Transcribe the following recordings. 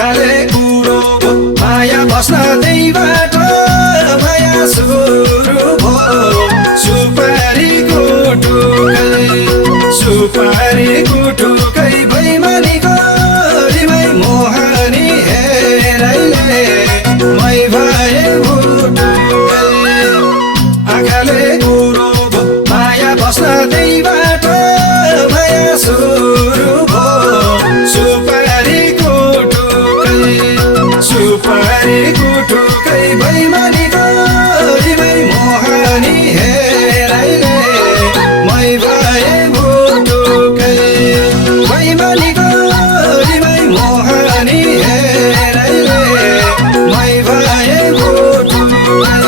आँखाले कुरो भो माया बस्न त्यही बाटो माया सुरु भो सुपारीको टुकै बैमानीको रिमै मोहनी हेराइले मै भए भुटुकै आँखाले कुरो भो माया बस्न त्यही बाटो माया सुरु भो सुपारीको टुकै बैमानीको रिमै मोहनी हेराइले मै भए भुटुकै बैमानीको रिमै मोहनी हेराइले मै भए भुटुकै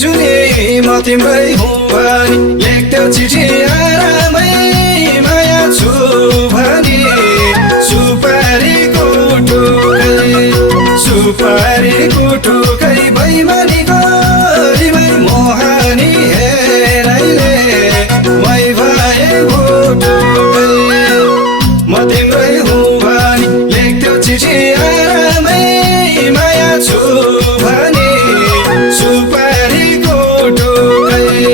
जुनी म तिम्रै हुँ भनी लेख्थ्यौ चिठी आरामै माया छु भनी सुपारीको टुकै बैमानीको रिमै मोहनी हेराइले मै भए भुटुकै म तिम्रै हुँ भनी लेख्थ्यौ चिठी आरामै माया छु भनी सुपारीको टुकै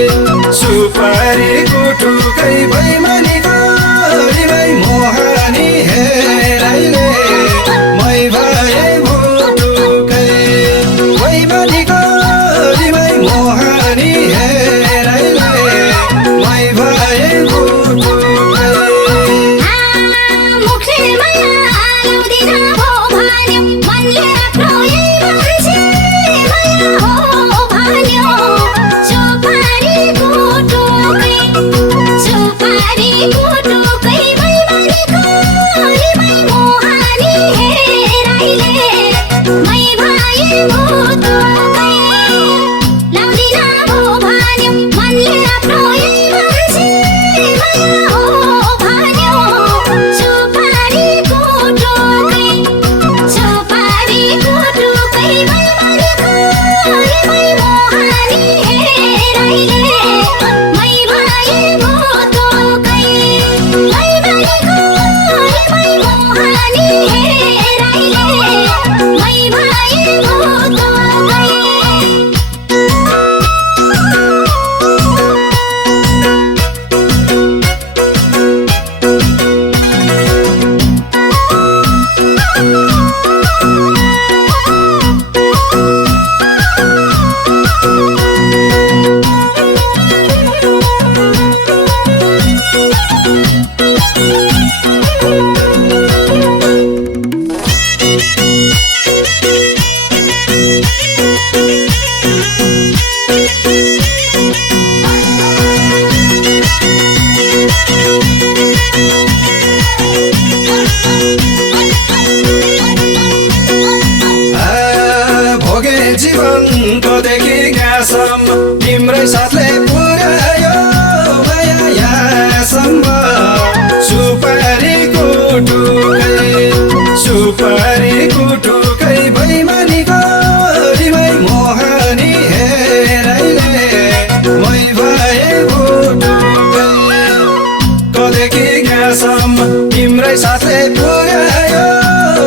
गाउँदेखि यहाँसम्म तिम्रै साथले पुर्यायो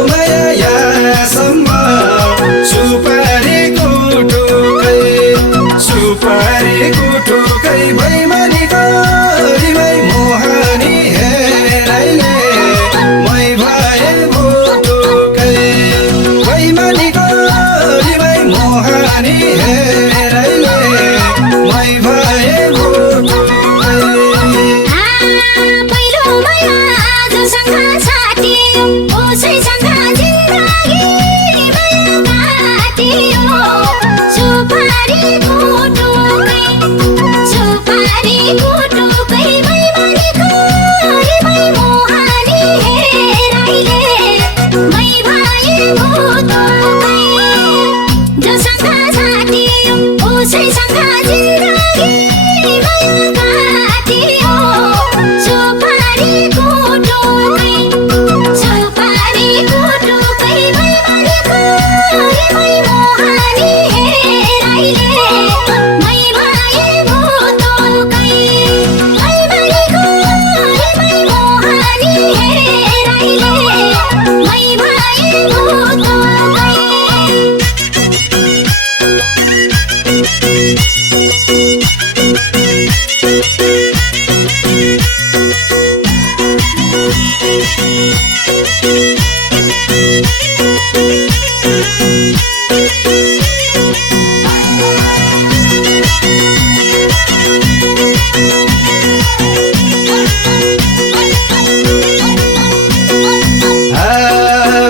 माया यहाँसम्म सुपारी कुटुकै बैमानीको रिमै मोहानी हेराइले मै भए भुटुकै बैमानीको रिमै मोहानी हेराइले मै भए भुटुकै। पहिलो माया जोसँग साटियो उसैसँग जिन्दगी माया काटियो सुपारी कुटुकै बैमानीको रिमै मोहानी हेराइले मै भए भुटुकै जोसँग साटियो उसैसँग जिन्दगी माया काटियो सुपारी कुटुकै बैमानीको रिमै मोहानी हेराइले मै भए भुटुकै बैमानीको रिमै मोहानी हेराइले मै भए भुटुकै।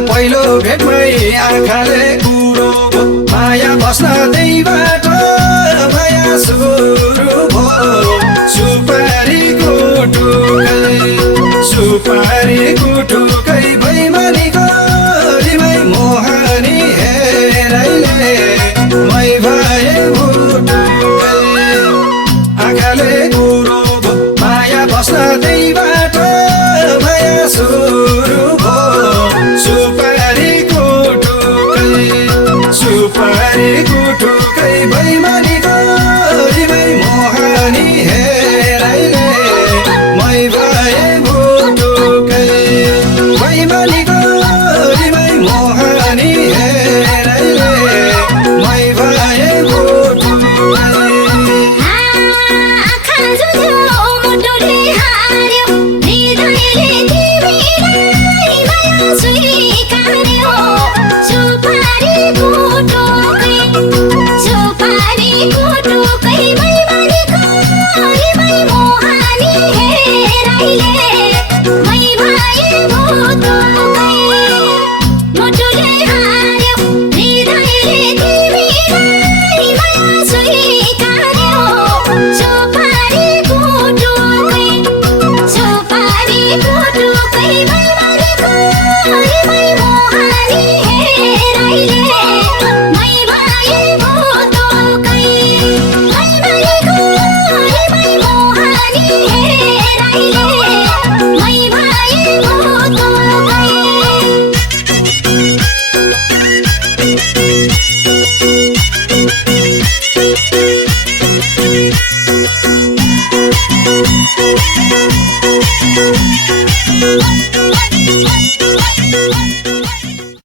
पहिलो भेटमै आँखाले कुरो भो माया बस्न त्यहीबाट माया सुरु भो सुपारी कुटुकै बैमानीको रिमै मोहानी हेराइले मै भए भुटुकै आँखाले कुरो भो माया बस्न त्यहीबाट माया सुरु भो सुपारी कुटुकै बैमानीको रिमै मोहानी हेराइले मै भए भुटुकै बैमानीको रिमै मोहानी हेराइले मै भए भुटुकै। आँखा जुझ्यो मुटुले हार्यो हृदयले तिमीलाई माया स्वीकार्यो सुपारी कुटुकै बैमानीको रिमै मोहानी हेराइले मै भए भुटुकै मुटुले हार्यो हृदयले तिमीलाई माया स्वीकार्यो सुपारी कुटुकै बैमानीको रिमै मोहानी हेराइले मै भए भुटुकै बैमानीको रिमै मोहानी हेराइले मै भए भुटुकै।